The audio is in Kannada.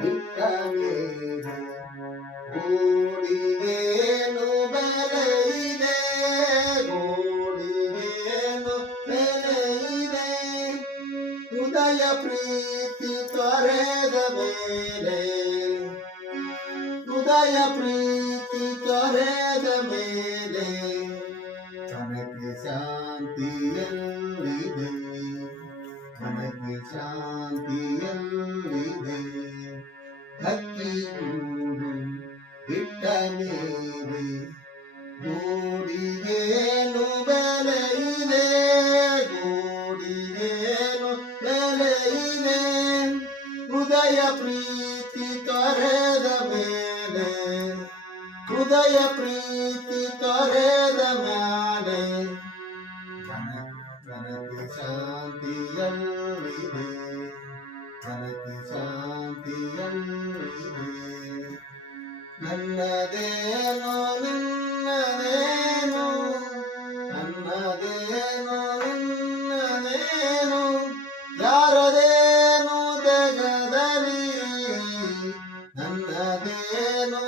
ಬಿಟ್ಟ ಮೇಲೆ ಗೋಳಿಗೇನು ಬೆಲೆ ಇದೆ, ಗೋಳಿಗೇನು ಬೆಲೆ ಇದೆ. ಹೃದಯ ಪ್ರೀತಿ ತೊರೆದ ಮೇಲೆ, ಹೃದಯ ಪ್ರೀತಿ ತೊರೆದ ಮೇಲೆ ತನಗೆ ಶಾಂತಿಯಲ್ಲಿದೆ, ತನಗೆ ಶಾಂತಿಯಲ್ಲಿದೆ. ಹಕ್ಕಿಗೂಡು ಬಿಟ್ಟ ಮೇಲೆ ಗೂಡಿಗೇನು ಬೆಲೆ ಇದೆ, ಗೂಡಿಗೇನು ಬೆಲೆ ಇದೆ. ಹೃದಯ ಪ್ರೀತಿ ತೊರೆದ ಮೇಲೆ, ಹೃದಯ ಪ್ರೀತಿ ತೊರೆದ ಮೇಲೆ ತನಗೆ ಶಾಂತಿಯಲ್ಲಿದೆ, ತನಗೆ ಶಾಂತಿಯಲ್ಲಿದೆ. ನನ್ನದೇನೋ ನಿನ್ನದೇನೋ, ನನ್ನದೇನೋ ನಿನ್ನದೇನೋ, ಯಾರದೇನೋ ಜಗದಲ್ಲಿ ನನ್ನದೇನೋ